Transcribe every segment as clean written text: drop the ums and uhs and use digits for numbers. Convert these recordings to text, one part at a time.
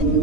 Welcome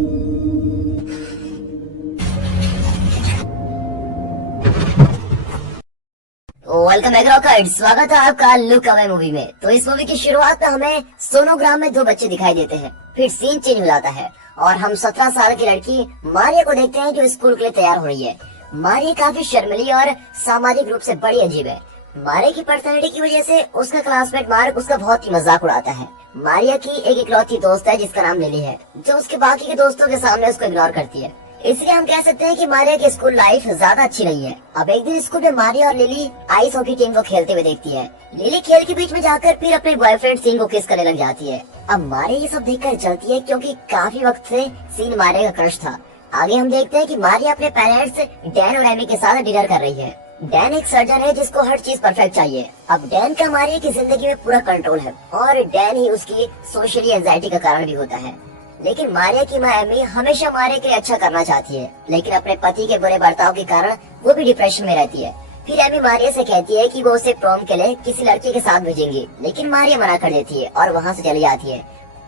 back रॉकर्ड, स्वागत है आपका लुक अवे मूवी में। तो इस मूवी की शुरुआत में हमें सोनोग्राम में दो बच्चे दिखाई देते हैं। फिर सीन चेंज हो जाता है और हम 17 साल की लड़की मारिया को देखते हैं जो स्कूल के लिए तैयार हो रही है। मारिया काफी शर्मिली और सामाजिक रूप से बड़ी अजीब है। मारिया की पर्सनैलिटी की वजह से उसका क्लासमेट मार्क उसका बहुत ही मजाक उड़ाता है। मारिया की एक इकलौती दोस्त है जिसका नाम लिली है, जो उसके बाकी के दोस्तों के सामने उसको इग्नोर करती है। इसलिए हम कह सकते हैं कि मारिया की स्कूल लाइफ ज्यादा अच्छी नहीं है। अब एक दिन स्कूल में मारिया और लिली आइस हॉकी टीम को खेलते हुए देखती है। लिली खेल के बीच में जाकर फिर अपने बॉयफ्रेंड सीन को किस करने लग जाती है। अब मारिया ये सब देखकर चलती है क्योंकि काफी वक्त से सीन मारिया का क्रश था। आगे हम देखते हैं कि मारिया अपने पेरेंट्स डैन और एमी के साथ डिनर कर रही है। डैन एक सर्जन है जिसको हर चीज परफेक्ट चाहिए। अब डैन का मारिया की जिंदगी में पूरा कंट्रोल है और डैन ही उसकी सोशली एंजाइटी का कारण भी होता है। लेकिन मारिया की माँ एमी हमेशा मारिया के लिए अच्छा करना चाहती है, लेकिन अपने पति के बुरे बर्ताव के कारण वो भी डिप्रेशन में रहती है। फिर एमी मारिया से कहती है कि वो उसे प्रॉम के लिए किसी लड़के के साथ भेजेंगी, लेकिन मारिया मना कर देती है और वहाँ से चली जाती है।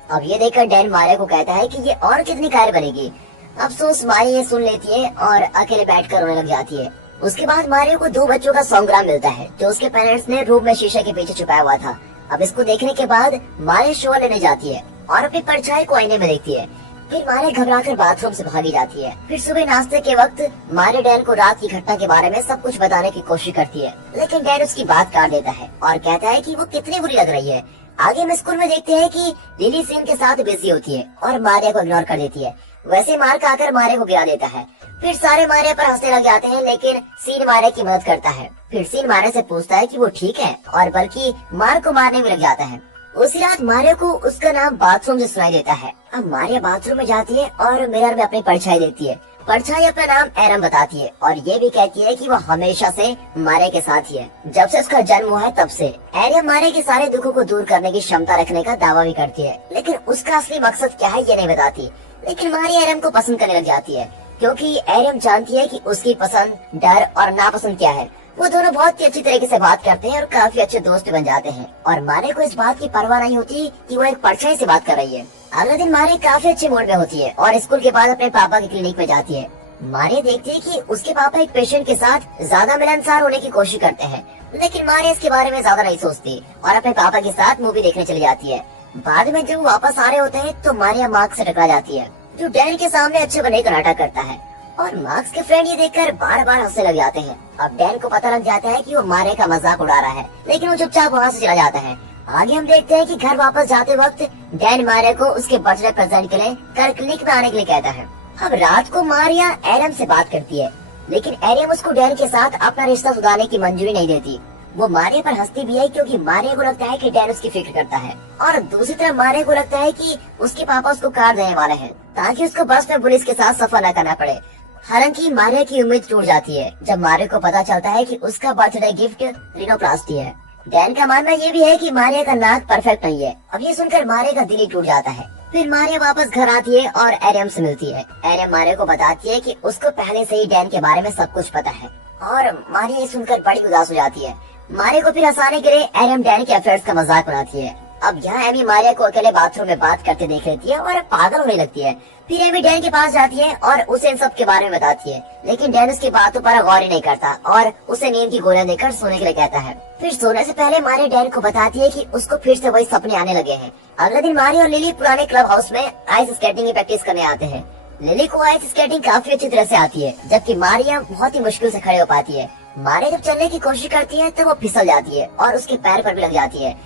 अब ये देखकर डैन मारिया को कहता है कि ये और कितनी कार बनेगी। अफसोस मारिया ये सुन लेती है और अकेले बैठकर रोने लग जाती है। उसके बाद मारिया को दो बच्चों का सोनोग्राम मिलता है जो उसके पेरेंट्स ने रूम में शीशे के पीछे छुपाया हुआ था। अब इसको देखने के बाद मारिया शो लेने जाती है और अपनी परछाई को आईने में देखती है। फिर मारिया घबराकर बाथरूम से भागी जाती है। फिर सुबह नाश्ते के वक्त मारिया डैन को रात की घटना के बारे में सब कुछ बताने की कोशिश करती है, लेकिन डैन उसकी बात काट देता है और कहता है कि वो कितनी बुरी लग रही है। आगे हम स्कूल में देखते हैं कि लिली सीन के साथ बिजी होती है और मारिया को इग्नोर कर देती है। वैसे मार्क आकर मारिया को गिरा देता है। फिर सारे मारिया पर हंसने लग जाते हैं, लेकिन सीन मारिया की मदद करता है। फिर सीन मारिया से पूछता है कि वो ठीक है और बल्कि मार्क को मारने में लग जाता है। उसी रात मारिया को उसका नाम बाथरूम से सुनाई देता है। अब मारिया बाथरूम में जाती है और मिरर में अपनी परछाई देखती है। परछाई अपना नाम एरम बताती है और ये भी कहती है कि वो हमेशा से मारिया के साथ ही है। जब से उसका जन्म हुआ है तब से एरम मारिया के सारे दुखों को दूर करने की क्षमता रखने का दावा भी करती है, लेकिन उसका असली मकसद क्या है ये नहीं बताती। लेकिन मारिया एरम को पसंद करने लग जाती है क्योंकि एरम जानती है कि उसकी पसंद, डर और नापसंद क्या है। वो दोनों बहुत ही अच्छी तरीके से बात करते हैं और काफी अच्छे दोस्त बन जाते हैं। और मारिया को इस बात की परवाह नहीं होती कि वो एक परछाई से बात कर रही है। अगले दिन मारिया काफी अच्छे मूड में होती है और स्कूल के बाद अपने पापा की क्लिनिक में जाती है। मारिया देखती है कि उसके पापा एक पेशेंट के साथ ज्यादा मिलनसार होने की कोशिश करते हैं, लेकिन मारिया इसके बारे में ज्यादा नहीं सोचती और अपने पापा के साथ मूवी देखने चली जाती है। बाद में जब वापस आ रहे होते हैं तो मारिया मार्क से टकरा जाती है, जो डैन के सामने अच्छे बनने का नाटक करता है और मार्क्स के फ्रेंड ये देखकर बार बार हंसने लग जाते हैं। अब डैन को पता लग जाता है कि वो मारिया का मजाक उड़ा रहा है, लेकिन वो चुपचाप वहाँ से चला जाता है। आगे हम देखते हैं कि घर वापस जाते वक्त डैन मारिया को उसके बर्थडे प्रेजेंट के लिए कल क्लिनिक में आने के लिए कहता है। अब रात को मारिया एरम से बात करती है, लेकिन एरम उसको डैन के साथ अपना रिश्ता सुधारने की मंजूरी नहीं देती। वो मारिया पर हंसती भी है क्योंकि मारिया को लगता है कि डैन उसकी फिक्र करता है, और दूसरी तरफ मारिया को लगता है कि उसके पापा उसको कार देने वाले हैं ताकि उसको बस में पुलिस के साथ सफर न करना पड़े। हालांकि मारिया की उम्मीद टूट जाती है जब मारिया को पता चलता है कि उसका बर्थडे गिफ्ट रिनोप्लास्टी है। डैन का मानना ये भी है कि मारिया का नाक परफेक्ट नहीं है। अब ये सुनकर मारिया का दिल ही टूट जाता है। फिर मारिया वापस घर आती है और एरम से मिलती है। एरम मारिया को बताती है कि उसको पहले से ही डैन के बारे में सब कुछ पता है और मारिया ये सुनकर बड़ी उदास हो जाती है। मारिया को फिर हंसाने के लिए एरम डैन के अफेयर्स का मजाक बनाती है। अब यहाँ एमी मारिया को अकेले बाथरूम में बात करते देख लेती है और पागल होने लगती है। फिर एमी डैन के पास जाती है और उसे इन सब के बारे में बताती है, लेकिन डैन उसकी बातों पर गौर ही नहीं करता और उसे नींद की गोलियां देकर सोने के लिए कहता है। फिर सोने से पहले मारिया डैन को बताती है कि उसको फिर से वही सपने आने लगे हैं। अगले दिन मारिया और लिली पुराने क्लब हाउस में आइस स्केटिंग की प्रैक्टिस करने आते हैं। लिली को आइस स्केटिंग काफी अच्छी तरह से आती है, जबकि मारिया बहुत ही मुश्किल से खड़े हो पाती है। मारिया जब चलने की कोशिश करती है तो वो फिसल जाती है और उसके पैर पर भी लग जाती है।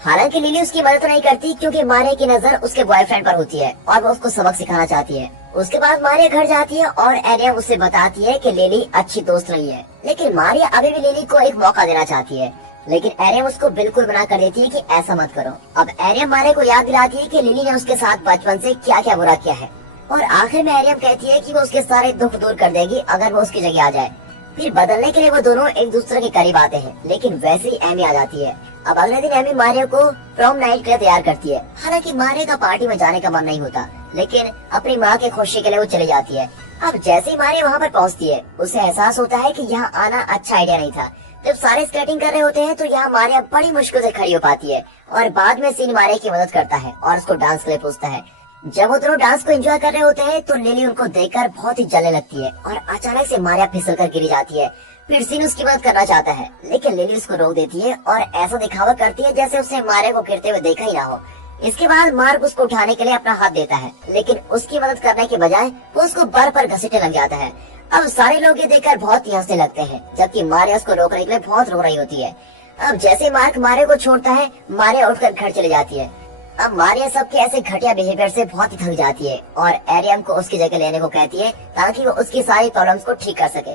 हालांकि लिली उसकी मदद नहीं करती क्योंकि मारिया की नजर उसके बॉयफ्रेंड पर होती है और वो उसको सबक सिखाना चाहती है। उसके बाद मारिया घर जाती है और एरियम उसे बताती है कि लिली अच्छी दोस्त नहीं है, लेकिन मारिया अभी भी लिली को एक मौका देना चाहती है। लेकिन एरियम उसको बिल्कुल मना कर देती है कि ऐसा मत करो। अब एरियम मारिया को याद दिलाती है कि लिली ने उसके साथ बचपन से क्या क्या बुरा किया है, और आखिर में एरियम कहती है कि वो उसके सारे दुख दूर कर देगी अगर वो उसकी जगह आ जाए। फिर बदलने के लिए वो दोनों एक दूसरे के करीब आते हैं, लेकिन वैसे ही एमी आ जाती है। अब अगले दिन एमी मारिया को प्रॉम नाइट के लिए तैयार करती है। हालांकि मारिया का पार्टी में जाने का मन नहीं होता, लेकिन अपनी माँ के खुशी के लिए वो चली जाती है। अब जैसे ही मारिया वहाँ पर पहुँचती है, उसे एहसास होता है कि यहाँ आना अच्छा आइडिया नहीं था। जब सारे स्केटिंग कर रहे होते हैं तो यहाँ मारिया बड़ी मुश्किल से खड़ी हो पाती है और बाद में सीन मारिया की मदद करता है और उसको डांस के लिए पूछता है। जब वो दोनों डांस को एंजॉय कर रहे होते हैं तो लिली उनको देखकर बहुत ही जलने लगती है और अचानक से मारिया फिसल कर गिरी जाती है। फिर सीन उसकी मदद करना चाहता है लेकिन लिली उसको रोक देती है और ऐसा दिखावा करती है जैसे उसने मारिया को गिरते हुए देखा ही ना हो। इसके बाद मार्क उसको उठाने के लिए अपना हाथ देता है लेकिन उसकी मदद करने के बजाय वो उसको बर्फ पर घसीटने लग जाता है। अब सारे लोग ये देखकर बहुत ही हंसने लगते हैं जबकि मारिया उसको रोकने के लिए बहुत रो रही होती है। अब जैसे मार्क मारिया को छोड़ता है मारिया उठकर घर चली जाती है। अब मारिया सबके ऐसे घटिया बिहेवियर से बहुत ही थक जाती है और एरियम को उसकी जगह लेने को कहती है ताकि वो उसकी सारी प्रॉब्लम्स को ठीक कर सके।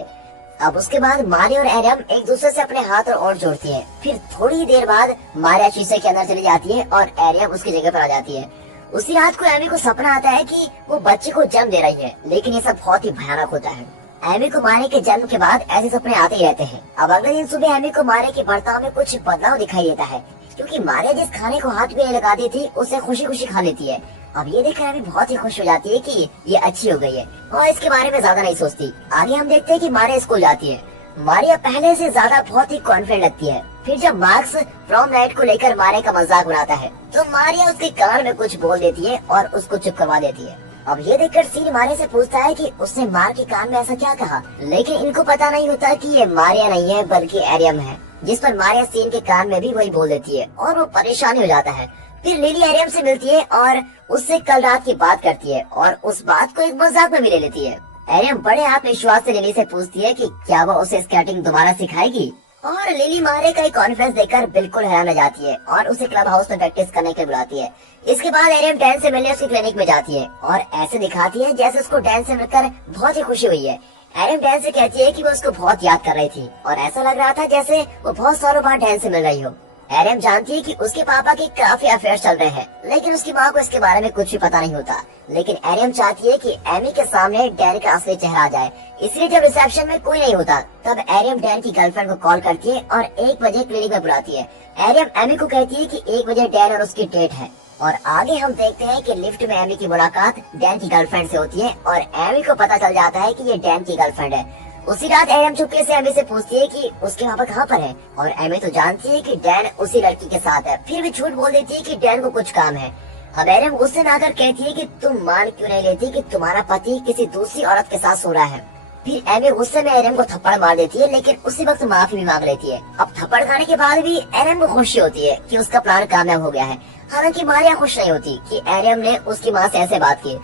अब उसके बाद मारिया और एरियम एक दूसरे से अपने हाथ और ओर जोड़ती है। फिर थोड़ी देर बाद मारिया शीशे के अंदर चली जाती है और एरियम उसकी जगह पर आ जाती है। उसी रात को एमी को सपना आता है कि वो बच्चे को जन्म दे रही है लेकिन ये सब बहुत ही भयानक होता है। एमी को मारे के जन्म के बाद ऐसे सपने आते ही रहते हैं। अब अगले दिन सुबह एमी को मारे के बर्ताव में कुछ बदलाव दिखाई देता है क्योंकि मारिया जिस खाने को हाथ भी नहीं लगाती थी उसे खुशी खुशी खा लेती है। अब ये देखकर एमी बहुत ही खुश हो जाती है कि ये अच्छी हो गई है और इसके बारे में ज्यादा नहीं सोचती। आगे हम देखते हैं कि मारिया स्कूल जाती है। मारिया पहले से ज्यादा बहुत ही कॉन्फिडेंट लगती है। फिर जब मार्क्स फ्रॉम नाइट को लेकर मारिया का मजाक उड़ाता है तो मारिया उसके कान में कुछ बोल देती है और उसको चुप करवा देती है। अब ये देखकर सीन मारिया से पूछता है कि उसने मार के कान में ऐसा क्या कहा, लेकिन इनको पता नहीं होता कि ये मारिया नहीं है बल्कि एरियम है, जिस पर मारिया सीन के कान में भी वही बोल देती है और वो परेशानी हो जाता है। फिर लिली एरियम से मिलती है और उससे कल रात की बात करती है और उस बात को एक मजाक में भी ले लेती है। एरियम बड़े आत्मविश्वास से लिली से पूछती है कि क्या वो उसे स्केटिंग दोबारा सिखाएगी और लिली मारिया का कॉन्फिडेंस देखकर बिल्कुल हैरान हो जाती है और उसे क्लब हाउस में प्रैक्टिस करने के लिए बुलाती है। इसके बाद एरियम डैन से मिलने उसकी क्लिनिक में जाती है और ऐसे दिखाती है जैसे उसको डैन से मिलकर बहुत ही खुशी हुई है। एरियम डैन से कहती है कि वो उसको बहुत याद कर रही थी और ऐसा लग रहा था जैसे वो बहुत सालों बाद डैन से मिल रही हो। एरियम जानती है कि उसके पापा के काफी अफेयर चल रहे हैं लेकिन उसकी माँ को इसके बारे में कुछ भी पता नहीं होता। लेकिन एरियम चाहती है कि एमी के सामने डैन का असली चेहरा आ जाए, इसलिए जब रिसेप्शन में कोई नहीं होता तब एरियम डैन की गर्लफ्रेंड को कॉल करती है और 1 बजे क्लिनिक में बुलाती है। एरियम एमी को कहती है कि 1 बजे डैन और उसकी डेट है और आगे हम देखते हैं कि लिफ्ट में एमी की मुलाकात डैन की गर्लफ्रेंड से होती है और एमी को पता चल जाता है कि ये डैन की गर्लफ्रेंड है। उसी रात एरियम चुपके से एमी से पूछती है कि उसके पापा कहाँ पर है और एमी तो जानती है कि डैन उसी लड़की के साथ है, फिर भी झूठ बोल देती है कि डैन को कुछ काम है। अब एरियम गुस्से में आकर कहती है कि तुम मान क्यों नहीं लेती कि तुम्हारा पति किसी दूसरी औरत के साथ सो रहा है। फिर एमी गुस्से में एरियम को थप्पड़ मार देती है लेकिन उसी वक्त माफी भी मांग लेती है। अब थप्पड़ खाने के बाद भी एरियम को खुशी होती है कि उसका प्लान कामयाब हो गया है। हालांकि मारिया खुश नहीं होती कि एरियम ने उसकी माँ से ऐसे बात की।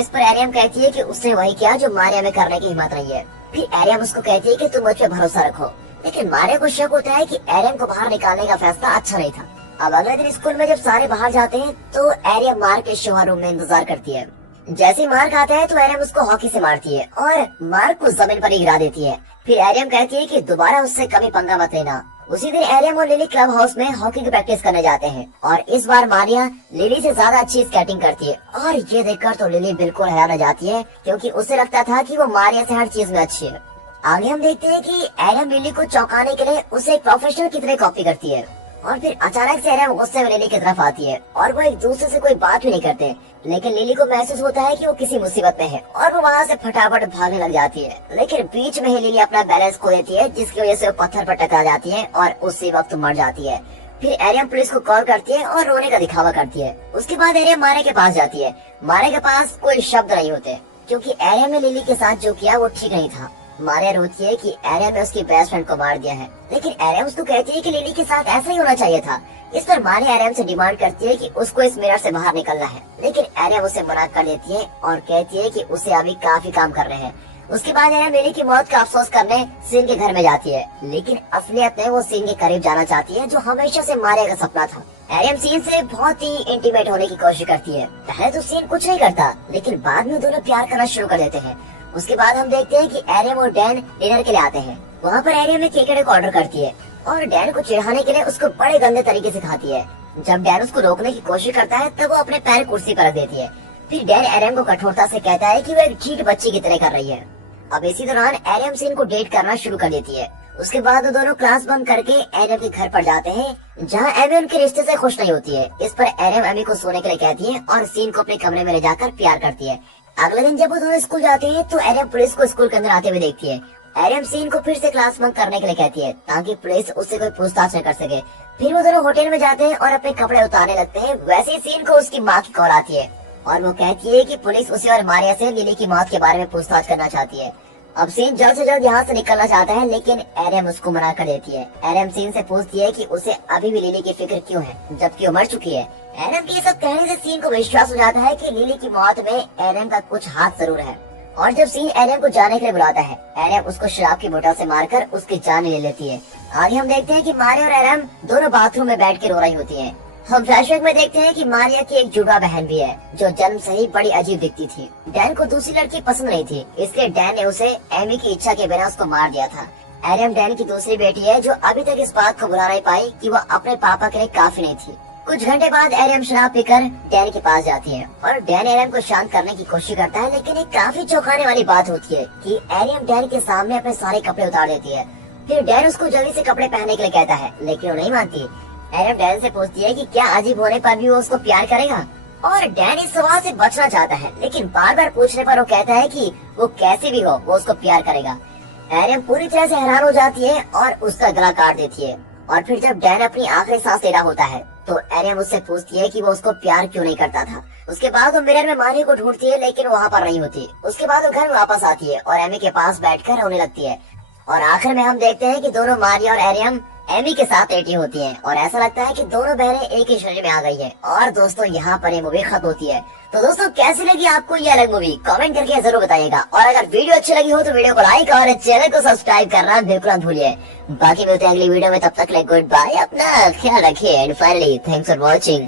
इस पर एरियम कहती है कि उसने वही किया जो मारिया में करने की हिम्मत नहीं है। फिर एरियम उसको कहती है कि तुम मुझ पे भरोसा रखो, लेकिन मारिया को शक होता है कि एरियम को बाहर निकालने का फैसला अच्छा नहीं था। अब अगले दिन स्कूल में जब सारे बाहर जाते हैं तो एरियम मार्क के शोहर रूम में इंतजार करती है। जैसे मार्क आता है तो एरियम उसको हॉकी से मारती है और मार्क को जमीन पर ही गिरा देती है। फिर एरियम कहती है कि दोबारा उससे कभी पंगा मत लेना। उसी दिन एरियम और लिली क्लब हाउस में हॉकी की प्रैक्टिस करने जाते हैं और इस बार मारिया लिली से ज्यादा अच्छी स्केटिंग करती है और ये देखकर तो लिली बिल्कुल हैरान हो जाती है क्योंकि उसे लगता था कि वो मारिया से हर चीज में अच्छी है। आगे हम देखते हैं कि एरियम लिली को चौंकाने के लिए उसे एक प्रोफेशनल की तरह कॉपी करती है और फिर अचानक से एरियम गुस्से में लिली की तरफ आती है और वो एक दूसरे से कोई बात भी नहीं करते। लेकिन लिली को महसूस होता है कि वो किसी मुसीबत में है और वो वहाँ से फटाफट भागने लग जाती है। लेकिन बीच में ही लिली अपना बैलेंस खो देती है जिसकी वजह से वो पत्थर पर टकरा जाती है और उसी वक्त मर जाती है। फिर एरियम पुलिस को कॉल करती है और रोने का दिखावा करती है। उसके बाद एरियम मारिया के पास जाती है। मारिया के पास कोई शब्द नहीं होते क्योंकि एरियम ने लिली के साथ जो किया वो ठीक नहीं था। मारिया रोती है कि एरियम ने उसकी बेस्ट फ्रेंड को मार दिया है, लेकिन एरियम उसको कहती है कि लिली के साथ ऐसा ही होना चाहिए था। इस पर मारिया एरियम से डिमांड करती है कि उसको इस मिरर से बाहर निकलना है, लेकिन एरियम उसे मना कर देती है और कहती है कि उसे अभी काफी काम कर रहे हैं। उसके बाद एरियम लिली की मौत का अफसोस करने सीन के घर में जाती है, लेकिन असलियत में वो सीन के करीब जाना चाहती है जो हमेशा से मारिया का सपना था। एरियम सीन से बहुत ही इंटीमेट होने की कोशिश करती है। पहले तो सीन कुछ नहीं करता लेकिन बाद में दोनों प्यार करना शुरू कर देते हैं। उसके बाद हम देखते हैं कि एरियम और डैन डिनर के लिए आते हैं। वहाँ पर एरियम ने केकड़े को ऑर्डर करती है और डैन को चिढ़ाने के लिए उसको बड़े गंदे तरीके से खाती है। जब डैन उसको रोकने की कोशिश करता है तब वो अपने पैर कुर्सी पर रख देती है। फिर डैन एरियम को कठोरता से कहता है कि वो एक ढीठ बच्ची की तरह कर रही है। अब इसी दौरान एरियम सीन को डेट करना शुरू कर देती है। उसके बाद वो दोनों क्लास बंद करके एरियम के घर पर जाते हैं जहाँ एमी उनके रिश्ते से खुश नहीं होती है। इस पर एरियम एमी को सोने के लिए कहती है और सीन को अपने कमरे में ले जाकर प्यार करती है। अगले दिन जब वो दोनों स्कूल जाते हैं तो एरियम पुलिस को स्कूल के अंदर आते हुए देखती है। एरियम सीन को फिर से क्लास बंक करने के लिए कहती है ताकि पुलिस उससे कोई पूछताछ न कर सके। फिर वो दोनों होटल में जाते हैं और अपने कपड़े उतारने लगते हैं। वैसे ही सीन को उसकी माँ की कॉल आती है और वो कहती है कि पुलिस उसे और मारिया से लिली की मौत के बारे में पूछताछ करना चाहती है। अब सीन जल्द से जल्द यहाँ से निकलना चाहता है, लेकिन एरम उसको मना कर देती है। एरम सीन से पूछती है कि उसे अभी भी लिली की फिक्र क्यों है, जबकि वो मर चुकी है। एरम के ये सब कहने से सीन को विश्वास हो जाता है कि लिली की मौत में एरम का कुछ हाथ जरूर है। और जब सीन एरम को जाने के लिए बुलाता है, एरम उसको शराब की बोतल से मारकर उसकी जान ले लेती है। आगे हम देखते हैं कि मारिया और एरम दोनों बाथरूम में बैठ के रो रही होती है। हम फ्लैशबैक में देखते हैं कि मारिया की एक जुड़वा बहन भी है, जो जन्म से ही बड़ी अजीब दिखती थी। डैन को दूसरी लड़की पसंद नहीं थी, इसलिए डैन ने उसे एमी की इच्छा के बिना उसको मार दिया था। एरम डैन की दूसरी बेटी है, जो अभी तक इस बात को भुला नहीं पाई कि वो अपने पापा के लिए काफी नहीं थी। कुछ घंटे बाद एरम शराब पीकर डैन के पास जाती है और डैन एरम को शांत करने की कोशिश करता है, लेकिन एक काफी चौंकाने वाली बात होती है कि एरम डैन के सामने अपने सारे कपड़े उतार देती है। फिर डैन उसको जल्दी से कपड़े पहनने के लिए कहता है, लेकिन वो नहीं मानती। एरम डैन से पूछती है कि क्या अजीब होने पर भी वो उसको प्यार करेगा, और डैन इस सवाल से बचना चाहता है, लेकिन बार बार पूछने पर वो कहता है कि वो कैसे भी हो वो उसको प्यार करेगा। एरम पूरी तरह से हैरान हो जाती है और उसका गला काट देती है। और फिर जब डैन अपनी आखिरी सांस ले रहा होता है, तो एरम उससे पूछती है कि वो उसको प्यार क्यों नहीं करता था। उसके बाद वो मिरर में मारिया को ढूंढती है, लेकिन वहाँ पर नहीं होती। उसके बाद वो घर में वापस आती है और एमी के पास बैठकर रोने लगती है। और आखिर में हम देखते हैं कि दोनों मारिया और एरम एमी के साथ लेटी होती हैं और ऐसा लगता है कि दोनों बहनें एक ही शरीर में आ गई हैं। और दोस्तों यहाँ पर ये मूवी खत्म होती है। तो दोस्तों कैसी लगी आपको ये अलग मूवी, कमेंट करके जरूर बताइएगा। और अगर वीडियो अच्छी लगी हो तो वीडियो को लाइक और चैनल को सब्सक्राइब करना बिल्कुल मत भूलिए। बाकी मिलते हैं अगली वीडियो में, तब तक गुड बाय, अपना ख्याल रखिए and finally thanks for watching.